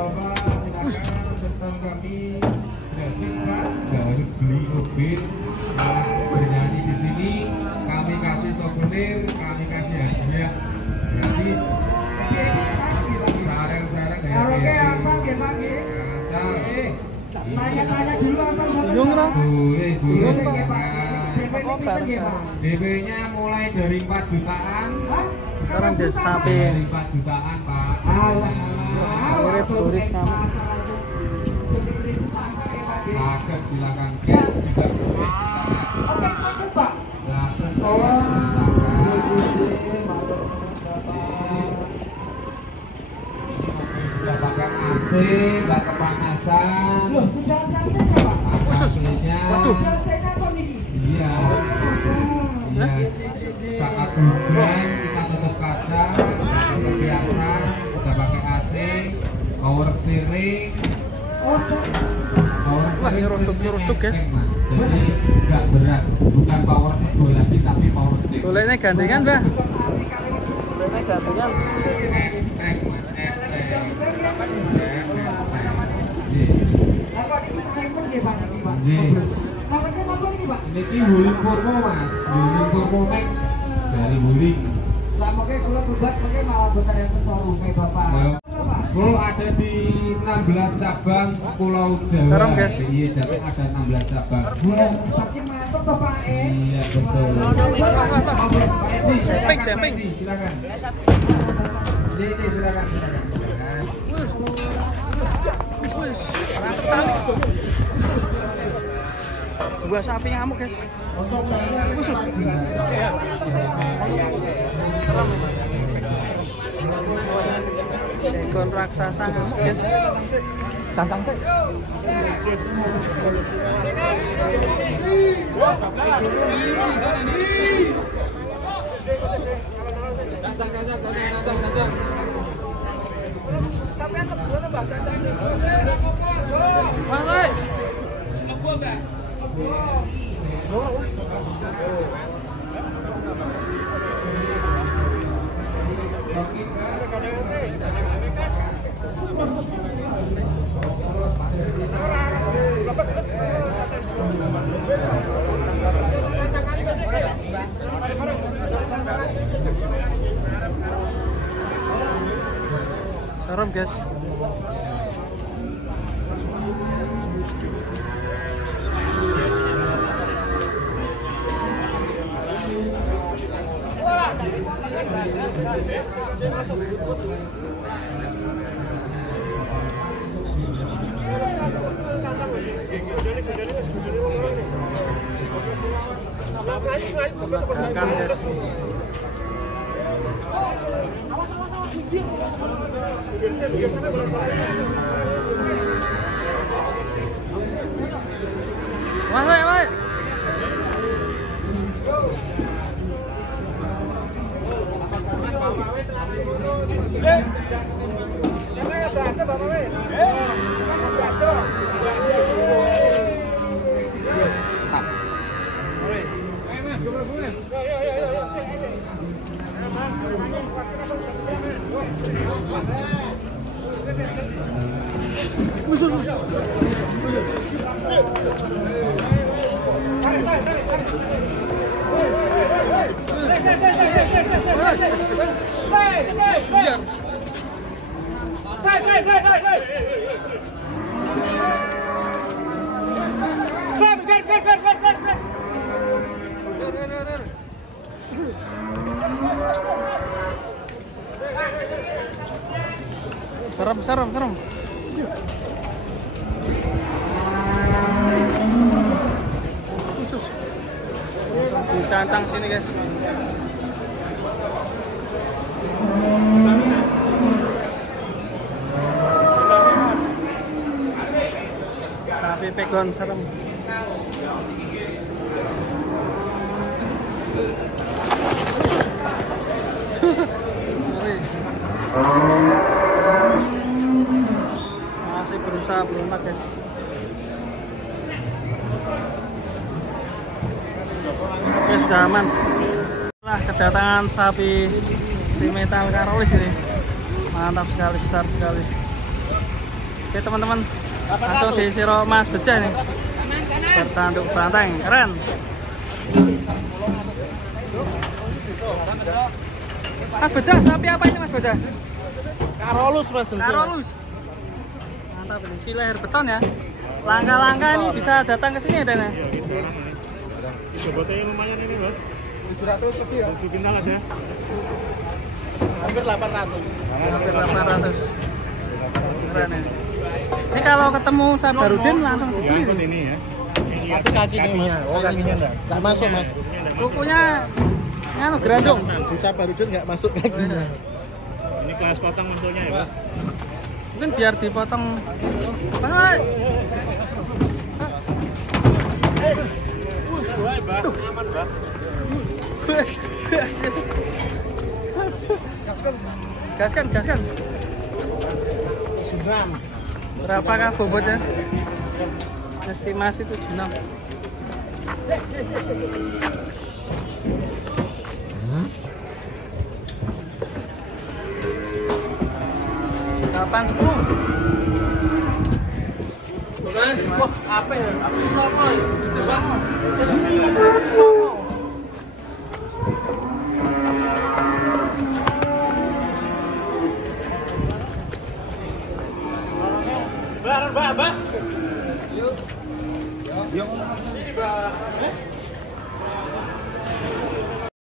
Sistem kami gratis Pak, nggak harus beli mobil, bernyanyi di sini. Kami kasih souvenir, kami kasih hadiah gratis. Sarang-sarang Tanya-tanya dulu boleh DP-nya mulai dari 4 jutaan. Sekarang desa sapi dari 4 jutaan Pak. Urip turis kamu. Silakan silakan cash juga boleh. Sudah pakai AC, nggak kepanasan. Khusus. Waduh. Iya. Iya. Saat hujan kita tutup kaca, seperti biasa. Sudah pakai AC, power steering. Wah, ini runtuk guys. Jadi nggak berat, bukan power steering lagi tapi power steering. Bolehnya gandengan, Mbah. Bolehnya gandengan. Ini Wuling Turbo Mas, Wuling Turbo Max dari Wuling. Sampai kalau buat pakai malah bukan yang showroom Bapak. Bu ada di 16 cabang Pulau Jawa. Serem guys. Iya, jadi ada 16 cabang. Makin mantap toh Pak Iya betul. Jumping. Silakan. Ini silakan. Wis, tertarik. Dua sapi ngamuk guys. Khusus. Ekor raksasa ngamuk guys. Tantang sih. Sampai kebetulan Mbak Caca ini. Mana? Serem guys. Wah. Serem. Khusus. Langsung dicancang sini guys. Sapi pegon serem. Masih berusaha belunak guys. Oke, sudah aman. Nah, kedatangan sapi si metal Karolis ini. Mantap sekali, besar sekali. Oke teman-teman, langsung disiro Mas Beja nih. Bertanduk banteng, keren. Mas Beja, sapi apa ini Mas Beja? Karolus Mas. Karolus. Mantap ini, si leher beton ya. Langka-langka ini bisa datang ke sini ya Dan? Bobotnya lumayan ini Bos. 700 lebih ya. 7 kintal ada. Hampir 800. Hampir 800. Keren ya. Ini kalau ketemu Sabarudin langsung dibeli nih. Ini ya. Tapi kakinya, kakinya enggak masuk Mas. Kukunya nganu gerandung. Di Sabarudin enggak masuk kakinya. Ini kelas potong munculnya ya Bos. Mungkin biar dipotong. Hai. Gaskan. Sunam. Berapakah bobotnya? Estimasi 76. Kapan 10? Wah, apa ya? Aku songo. Mbak. Yuk. Sini, Mbak.